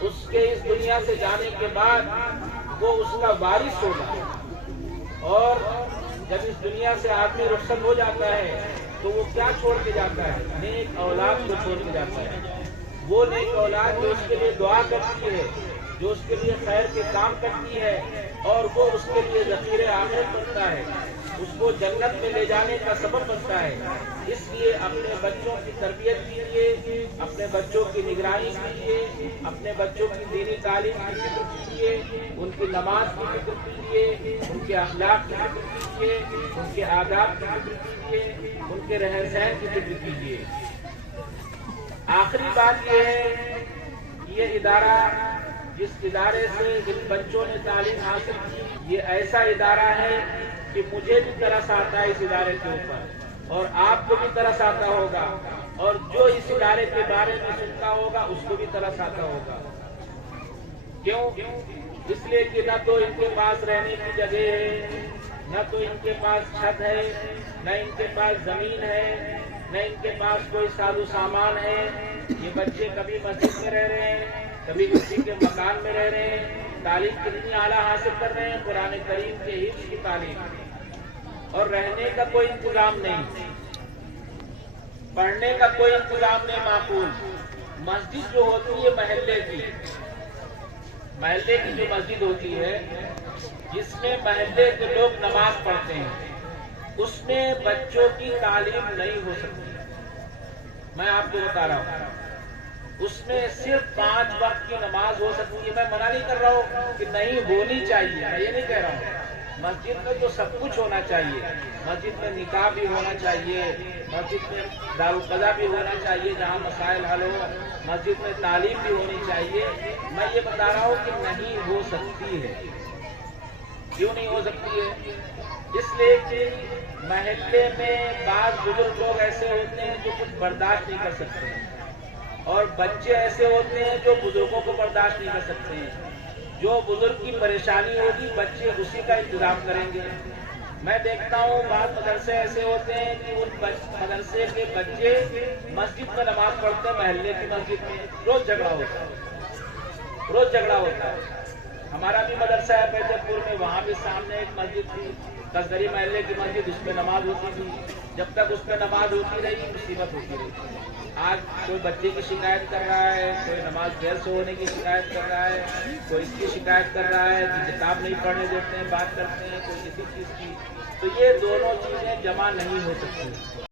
اس کے اس دنیا سے جانے کے بعد وہ اس کا وارث ہوگا، اور جب اس دنیا سے آدمی رخصت ہو جاتا ہے تو وہ کیا چھوڑ کے جاتا ہے؟ نیک اولاد کو چھوڑ کے جاتا ہے۔ وہ نیک اولاد جو اس کے لیے دعا کرتی ہے، جو اس کے لیے خیر کے کام کرتی ہے، اور وہ اس کے لیے ذخیرہ آخرت بنتا ہے، اس کو جنت میں لے جانے کا سبب بنتا ہے۔ اس لیے اپنے بچوں کی تربیت کیجیے، اپنے بچوں کی نگرانی کیجیے، اپنے بچوں کی دینی تعلیم کی فکر کیجیے، ان کی نماز کی فکر کیجیے، ان کے اخلاق کی فکر کیجیے، ان کے آداب کی فکر کیجیے، ان کے رہن سہن کی فکر کیجیے۔ آخری بات یہ ہے، یہ ادارہ جس ادارے سے جن بچوں نے تعلیم حاصل کی، یہ ایسا ادارہ ہے کہ مجھے بھی ترس آتا ہے اس ادارے کے اوپر، اور آپ کو بھی ترس آتا ہوگا، اور جو اس ادارے کے بارے میں سنتا ہوگا اس کو بھی ترس آتا ہوگا۔ کیوں؟ اس لیے کہ نہ تو ان کے پاس رہنے کی جگہ ہے، نہ تو ان کے پاس چھت ہے، نہ ان کے پاس زمین ہے، نہ ان کے پاس کوئی ساز و سامان ہے۔ یہ بچے کبھی مسجد میں رہ رہے ہیں، کبھی کسی کے مکان میں رہ رہے ہیں، تعلیم کتنی اعلیٰ حاصل کر رہے ہیں، قرآن کریم کے حفظ کی تعلیم، اور رہنے کا کوئی انتظام نہیں، پڑھنے کا کوئی انتظام نہیں معقول۔ مسجد جو ہوتی ہے محلے کی جو مسجد ہوتی ہے، جس میں محلے کے لوگ نماز پڑھتے ہیں، اس میں بچوں کی تعلیم نہیں ہو سکتی۔ میں آپ کو بتا رہا ہوں، اس میں صرف 5 وقت کی نماز ہو سکتی ہے۔ میں منع نہیں کر رہا ہوں کہ نہیں ہونی چاہیے، میں یہ نہیں کہہ رہا ہوں۔ مسجد میں تو سب کچھ ہونا چاہیے، مسجد میں نکاح بھی ہونا چاہیے، مسجد میں دارالقضا بھی ہونا چاہیے جہاں مسائل حل ہو، مسجد میں تعلیم بھی ہونی چاہیے۔ میں یہ بتا رہا ہوں کہ نہیں ہو سکتی ہے۔ کیوں نہیں ہو سکتی ہے؟ اس لیے کہ محلے میں بعض بزرگ لوگ ایسے ہوتے ہیں جو کچھ برداشت نہیں کر سکتے ہیں، اور بچے ایسے ہوتے ہیں جو بزرگوں کو برداشت نہیں کر سکتے ہیں۔ جو بزرگ کی پریشانی ہوگی بچے اسی کا انتظام کریں گے۔ میں دیکھتا ہوں بعض مدرسے ایسے ہوتے ہیں کہ ان مدرسے کے بچے مسجد میں نماز پڑھتے ہیں، محلے کی مسجد میں روز جھگڑا ہوتا ہے، روز جھگڑا ہوتا ہے۔ ہمارا بھی مدرسہ ہے بیجر پور میں، وہاں بھی سامنے ایک مسجد تھی، قصدری محلے کی مسجد، اس میں نماز ہوتی تھی۔ جب تک اس میں نماز ہوتی رہی مصیبت ہوتی رہی۔ آج کوئی بچے کی شکایت کر رہا ہے، کوئی نماز دیر سے ہونے کی شکایت کر رہا ہے، کوئی اس کی شکایت کر رہا ہے کہ کتاب نہیں پڑھنے دیتے ہیں، بات کرتے ہیں کوئی کسی چیز کی۔ تو یہ دونوں چیزیں جمع نہیں ہو سکتی۔